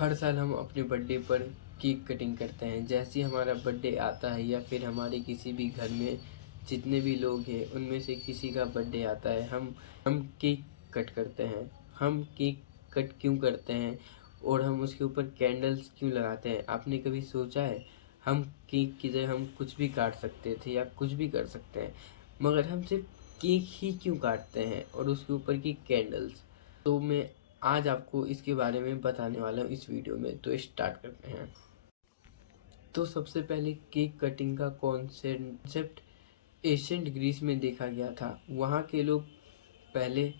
हर साल हम अपने बर्थडे पर केक कटिंग करते हैं। जैसे ही हमारा बर्थडे आता है या फिर हमारे किसी भी घर में जितने भी लोग हैं उनमें से किसी का बर्थडे आता है, हम केक कट करते हैं। हम केक कट क्यों करते हैं और हम उसके ऊपर कैंडल्स क्यों लगाते हैं? आपने कभी सोचा है? हम केक की जगह हम कुछ भी काट सकते थे या कुछ भी कर सकते हैं, मगर हम सिर्फ केक ही क्यों काटते हैं और उसके ऊपर की कैंडल्स? तो मैं आज आपको इसके बारे में बताने वाला हूँ इस वीडियो में। तो स्टार्ट करते हैं। तो सबसे पहले केक कटिंग का कॉन्सेप्ट एशियंट ग्रीस में देखा गया था। वहाँ के लोग पहले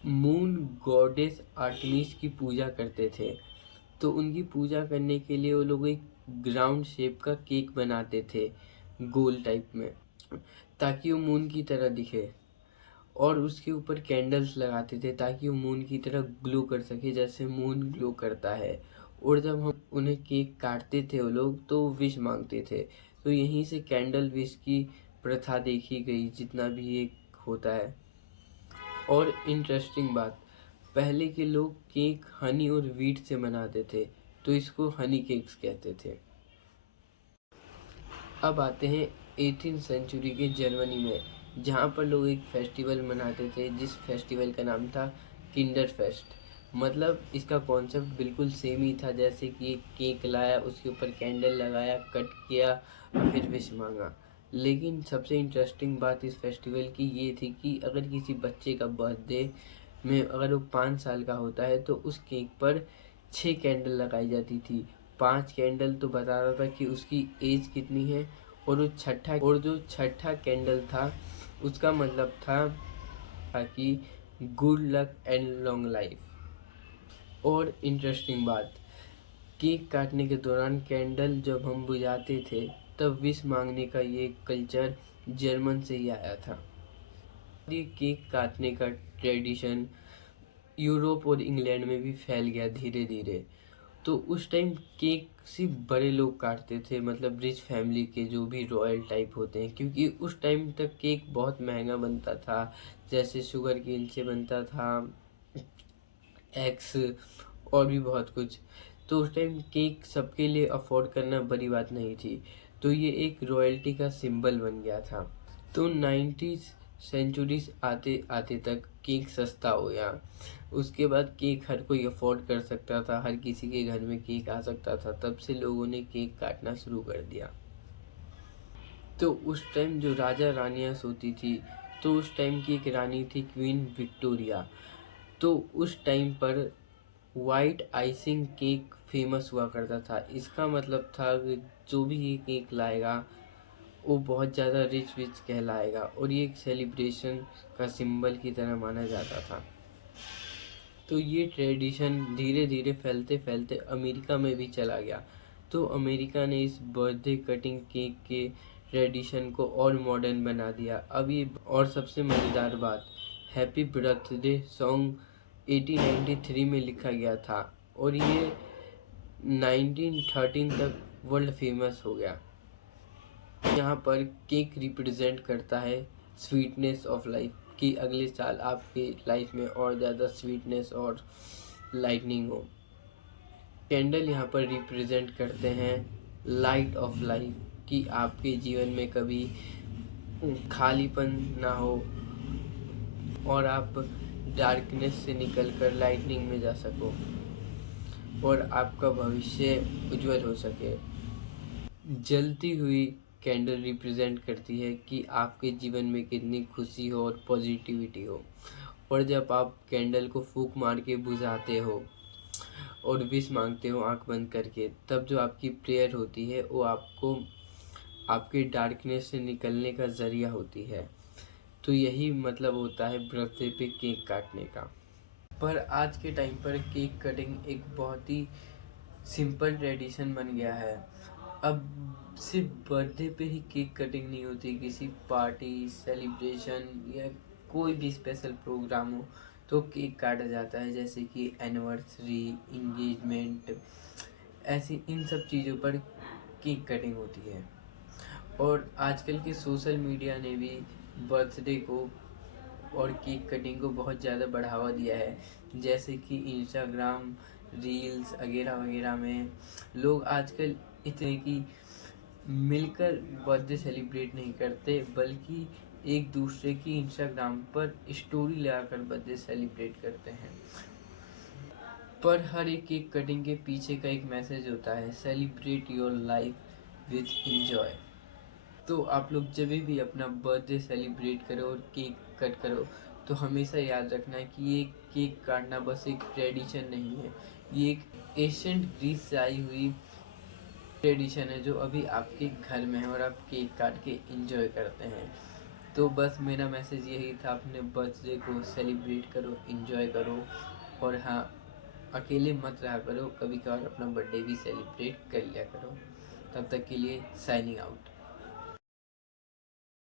मून गॉडेस आर्टेमिस की पूजा करते थे। तो उनकी पूजा करने के लिए वो लोग एक ग्राउंड शेप का केक बनाते थे, गोल टाइप में, ताकि वो मून की तरह दिखे। और उसके ऊपर कैंडल्स लगाते थे ताकि वो मून की तरह ग्लो कर सके जैसे मून ग्लो करता है। और जब हम उन्हें केक काटते थे वो लोग तो विश मांगते थे। तो यहीं से कैंडल विश की प्रथा देखी गई, जितना भी ये होता है। और इंटरेस्टिंग बात, पहले के लोग केक हनी और वीट से बनाते थे, तो इसको हनी केक्स कहते थे। अब आते हैं 18th सेंचुरी के जर्मनी में, जहाँ पर लोग एक फेस्टिवल मनाते थे जिस फेस्टिवल का नाम था किंडर फेस्ट। मतलब इसका कॉन्सेप्ट बिल्कुल सेम ही था, जैसे कि एक केक लाया, उसके ऊपर कैंडल लगाया, कट किया और फिर विश मांगा। लेकिन सबसे इंटरेस्टिंग बात इस फेस्टिवल की ये थी कि अगर किसी बच्चे का बर्थडे में अगर वो 5 साल का होता है तो उस केक पर 6 कैंडल लगाई जाती थी। 5 कैंडल तो बता रहा था कि उसकी एज कितनी है, और जो छठा कैंडल था उसका मतलब था कि good luck and long life. और इंटरेस्टिंग बात, केक काटने के दौरान कैंडल जब हम बुझाते थे तब विश मांगने का ये कल्चर जर्मन से ही आया था। ये केक काटने का ट्रेडिशन यूरोप और इंग्लैंड में भी फैल गया धीरे धीरे। तो उस टाइम केक सिर्फ बड़े लोग काटते थे, मतलब रिच फैमिली के जो भी रॉयल टाइप होते हैं, क्योंकि उस टाइम तक केक बहुत महंगा बनता था। जैसे शुगर केन से बनता था, एग्स और भी बहुत कुछ। तो उस टाइम केक सबके लिए अफोर्ड करना बड़ी बात नहीं थी। तो ये एक रॉयल्टी का सिंबल बन गया था। तो 90s सेंचुरीज आते आते तक केक सस्ता हो गया। उसके बाद केक हर कोई अफोर्ड कर सकता था, हर किसी के घर में केक आ सकता था। तब से लोगों ने केक काटना शुरू कर दिया। तो उस टाइम जो राजा रानियां सोती थी, तो उस टाइम की एक रानी थी क्वीन विक्टोरिया। तो उस टाइम पर वाइट आइसिंग केक फेमस हुआ करता था। इसका मतलब था कि जो भी ये केक लाएगा वो बहुत ज़्यादा रिच विच कहलाएगा, और ये एक सेलिब्रेशन का सिंबल की तरह माना जाता था। तो ये ट्रेडिशन धीरे धीरे फैलते फैलते अमेरिका में भी चला गया। तो अमेरिका ने इस बर्थडे कटिंग केक के ट्रेडिशन को और मॉडर्न बना दिया। अब ये और सबसे मज़ेदार बात, हैप्पी बर्थडे सॉन्ग 1893 में लिखा गया था और ये 1913 तक वर्ल्ड फेमस हो गया। यहाँ पर केक रिप्रेजेंट करता है स्वीटनेस ऑफ लाइफ, कि अगले साल आपके लाइफ में और ज़्यादा स्वीटनेस और लाइटनिंग हो। कैंडल यहाँ पर रिप्रेजेंट करते हैं लाइट ऑफ लाइफ, कि आपके जीवन में कभी खालीपन ना हो और आप डार्कनेस से निकलकर लाइटनिंग में जा सको और आपका भविष्य उज्जवल हो सके। जलती हुई कैंडल रिप्रेजेंट करती है कि आपके जीवन में कितनी खुशी हो और पॉजिटिविटी हो। और जब आप कैंडल को फूंक मार के बुझाते हो और विश मांगते हो आंख बंद करके, तब जो आपकी प्रेयर होती है वो आपको आपके डार्कनेस से निकलने का ज़रिया होती है। तो यही मतलब होता है बर्थडे पे केक काटने का। पर आज के टाइम पर केक कटिंग एक बहुत ही सिंपल ट्रेडिशन बन गया है। अब सिर्फ बर्थडे पे ही केक कटिंग नहीं होती, किसी पार्टी, सेलिब्रेशन या कोई भी स्पेशल प्रोग्राम हो तो केक काटा जाता है, जैसे कि एनिवर्सरी, इंगेजमेंट, ऐसी इन सब चीज़ों पर केक कटिंग होती है। और आजकल के सोशल मीडिया ने भी बर्थडे को और केक कटिंग को बहुत ज़्यादा बढ़ावा दिया है। जैसे कि इंस्टाग्राम रील्स वगैरह वगैरह में लोग आजकल इतने कि मिलकर बर्थडे सेलिब्रेट नहीं करते, बल्कि एक दूसरे की इंस्टाग्राम पर स्टोरी लगाकर बर्थडे सेलिब्रेट करते हैं। पर हर एक केक कटिंग के पीछे का एक मैसेज होता है, celebrate your life with enjoy. तो आप लोग जब भी अपना बर्थडे सेलिब्रेट करो और केक कट करो, तो हमेशा याद रखना है कि ये केक काटना बस एक ट्रेडिशन नहीं है, ये एक एशियंट ग्रीस से आई हुई ट्रेडिशन है जो अभी आपके घर में है और आप केक काट के इंजॉय करते हैं। तो बस मेरा मैसेज यही था, अपने बर्थडे को सेलिब्रेट करो, इंजॉय करो, और हाँ, अकेले मत रहा करो, कभी कभार अपना बर्थडे भी सेलिब्रेट कर लिया करो। तब तक के लिए साइनिंग आउट।